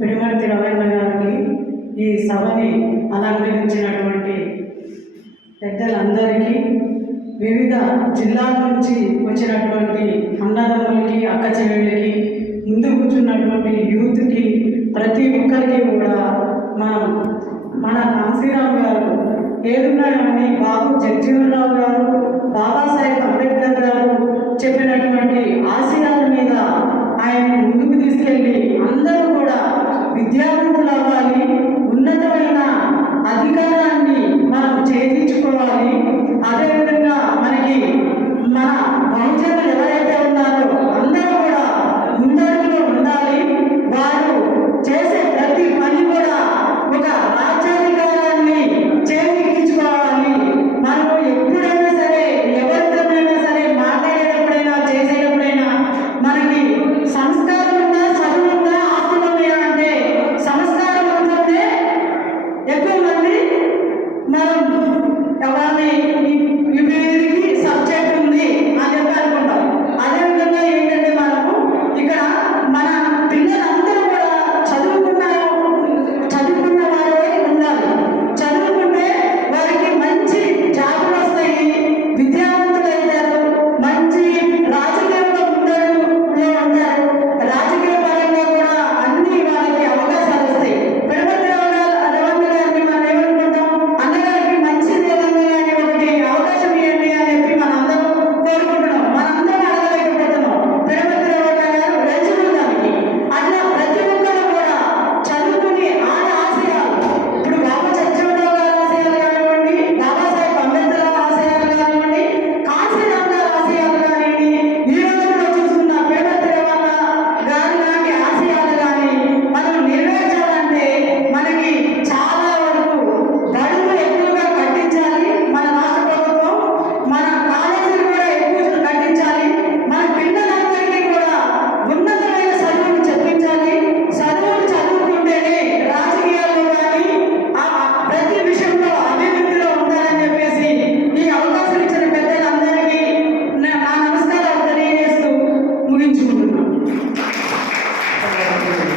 పిడిమర్తి రవీంద్ర గారికి, ఈ సభని అలంకరించినటువంటి పెద్దలందరికీ, వివిధ జిల్లాల నుంచి వచ్చినటువంటి అన్నదమ్ములకి, అక్క చెల్లెళ్ళకి, ముందు కూర్చున్నటువంటి యూత్కి, ప్రతి ఒక్కరికి కూడా మన కాంశీరామ్ గారు ఏదున్నా కానీ బాబు జగజీవనరావు గారు, బాబాసాహెబ్ అంబేద్కర్ గారు చెప్పినటువంటి ఆశయాల మీద ఆయన ముందుకు తీసుకెళ్ళి అందరూ కూడా విద్యావంతులు అవ్వాలి, ఉన్నతమైన అధికారాన్ని మనం చేయించుకోవాలి. అదేవిధంగా మన బహుజనులు ఎవరైతే ఉన్నారో అందరూ కూడా ముందడుగులో ఉండాలి. వారు చేసే ప్రతి పని కూడా ఒక రాజ్యాధికారాన్ని చేయించుకోవాలి. మనం ఎప్పుడైనా సరే, ఎవరితోనైనా సరే, మాట్లాడేటప్పుడైనా, చేసేటప్పుడైనా మనకి సంస్కారం ఉందా, చదువు ఉందా, ఆస్తులు ఉన్నాయా అంటే సంస్కారం ఉంటుందే ఎక్కువ మంది మనం ఎవరిని వీరికి సబ్జెక్ట్ ఉంది అని చెప్పి అనుకుంటాం. అదేవిధంగా ఏంటంటే మనము ఇక్కడ మన పిల్లల